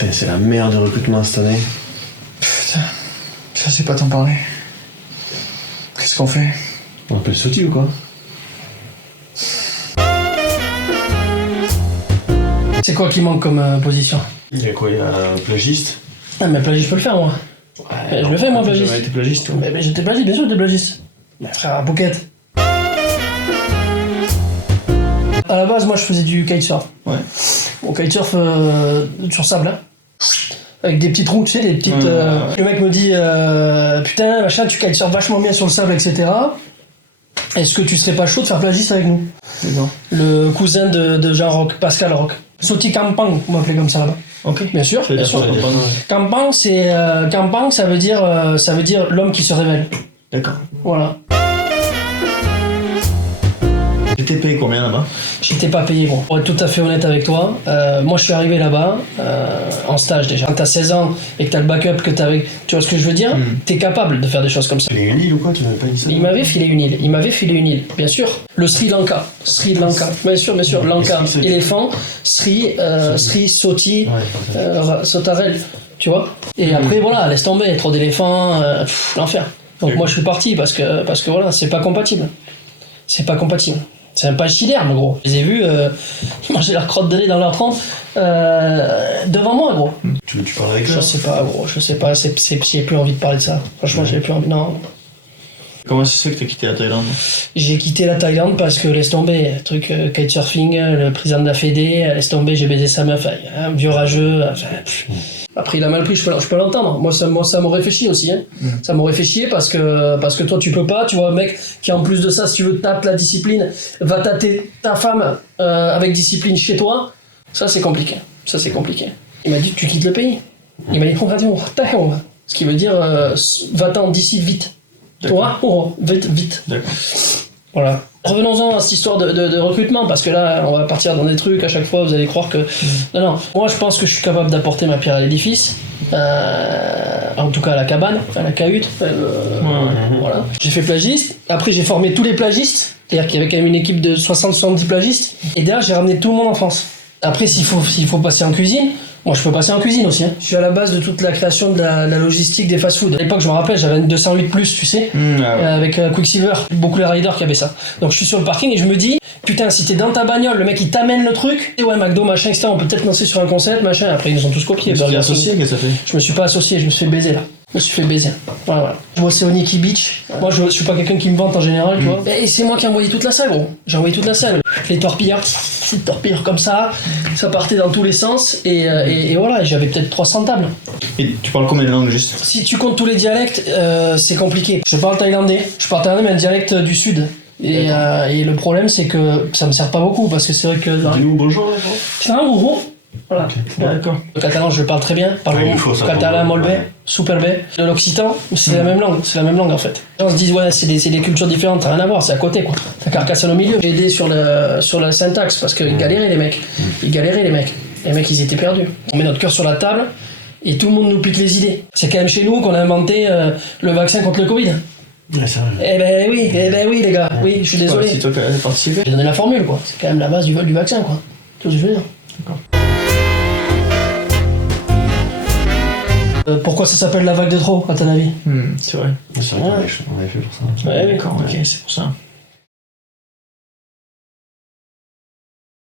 Putain, c'est la merde de recrutement cette année. Putain, je sais pas t'en parler. Qu'est-ce qu'on fait? On appelle Sauti ou quoi? C'est quoi qui manque comme position? Il y a quoi? Il y a un plagiste? Ah mais plagiste je peux le faire moi. Je le fais moi plagiste. T'as jamais été plagiste toi? Mais j'étais plagiste, bien sûr j'étais plagiste. Mais frère, à Phuket. À la base moi je faisais du kitesurf. Ouais. Bon kitesurf sur sable hein. Avec des petits trous, tu sais, des petites... Le mec me dit, putain, machin, tu kitesurf vachement bien sur le sable, etc. Est-ce que tu serais pas chaud de faire plagiste avec nous? D'accord. Le cousin de Jean Roch, Pascal Roch. Sauti Kampang, on m'appelait comme ça là-bas. Ok. Bien sûr, bien sûr. Kampang, c'est... Kampang, ça veut dire l'homme qui se révèle. D'accord. Voilà. T'es payé combien là-bas? J'étais pas payé, gros. Pour être tout à fait honnête avec toi, moi je suis arrivé là-bas en stage déjà. Quand t'as 16 ans et que t'as le backup que t'as avec... Tu vois ce que je veux dire? T'es capable de faire des choses comme ça. Il y a une île ou quoi? Tu m'avais pas dit ça? Il m'avait filé une île, bien sûr. Le Sri Lanka. Bien sûr. Lanka, éléphant, Sri, Soti, Sotarel. Tu vois? Et après, voilà, laisse tomber, trop d'éléphants, l'enfer. Donc moi je suis parti parce que voilà, c'est pas compatible. C'est un pachyderme, gros. Je les ai vus manger leur crotte de nez dans leur tronc devant moi, gros. Tu parles avec eux? Je sais pas, gros, j'ai plus envie de parler de ça. Franchement, j'ai plus envie. Non. Comment ça se fait que t'as quitté la Thaïlande? J'ai quitté la Thaïlande parce que, laisse tomber, truc kitesurfing, le président de la Fédé, laisse tomber, j'ai baisé sa meuf, un vieux rageux, enfin... Après, il a mal pris, je peux l'entendre. Moi, ça m'aurait fait chier aussi. Hein. Ça m'aurait fait chier parce que toi, tu peux pas. Tu vois, un mec qui, en plus de ça, si tu veux taper la discipline, va tâter ta femme avec discipline chez toi. Ça, c'est compliqué. Il m'a dit, tu quittes le pays. Il m'a dit, ce qui veut dire, va-t'en d'ici vite. Toi, vite. D'accord. Voilà. Revenons-en à cette histoire de recrutement, parce que là, on va partir dans des trucs, à chaque fois, vous allez croire que... Non, moi, je pense que je suis capable d'apporter ma pierre à l'édifice, en tout cas à la cabane, à la cahute, voilà. J'ai fait plagiste, après j'ai formé tous les plagistes, c'est-à-dire qu'il y avait quand même une équipe de 60-70 plagistes, et derrière, j'ai ramené tout le monde en France. Après, s'il faut passer en cuisine, moi je peux passer en cuisine aussi. Hein. Je suis à la base de toute la création de la logistique des fast-food. À l'époque, je me rappelle, j'avais une 208+, tu sais, avec Quicksilver, beaucoup les riders qui avaient ça. Donc je suis sur le parking et je me dis, putain, si t'es dans ta bagnole, le mec il t'amène le truc, et ouais, McDo, machin, etc., on peut peut-être lancer sur un concept, machin. Après, ils nous ont tous copiés. Tu t'es associé, qu'est-ce que ça fait? Je me suis pas associé, je me suis fait baiser là. Voilà. Je bossais au Nikki Beach. Moi, je suis pas quelqu'un qui me vante en général, tu vois. Et c'est moi qui ai envoyé toute la salle, gros. J'ai envoyé toute la salle. Les torpilleurs comme ça partait dans tous les sens. Et voilà, j'avais peut-être 300 tables. Et tu parles combien de langues juste? Si tu comptes tous les dialectes, c'est compliqué. Je parle thaïlandais, mais un dialecte du sud. Et le problème, c'est que ça me sert pas beaucoup parce que c'est vrai que. Dis-nous bonjour, gros. C'est un gros. Voilà. Okay. D'accord. Le catalan, je le parle très bien. Catalan, molbe, superbe. L'occitan, c'est la même langue en fait. Les gens se disent, ouais, c'est des cultures différentes, t'as rien à voir, c'est à côté quoi. T'as Carcassonne au milieu. J'ai aidé sur la syntaxe parce qu'ils galéraient les mecs. Les mecs, ils étaient perdus. On met notre cœur sur la table et tout le monde nous pique les idées. C'est quand même chez nous qu'on a inventé le vaccin contre le Covid. Ouais, c'est vrai. Eh ben oui, les gars. Oui, je suis désolé. C'est toi qui as participé. J'ai donné la formule quoi. C'est quand même la base du vaccin quoi. Tu vois ce que je veux dire? D'accord. Pourquoi ça s'appelle la vague de trop, à ton avis? C'est vrai. C'est vrai qu'on avait fait pour ça. Ouais, D'accord, ok, c'est pour ça.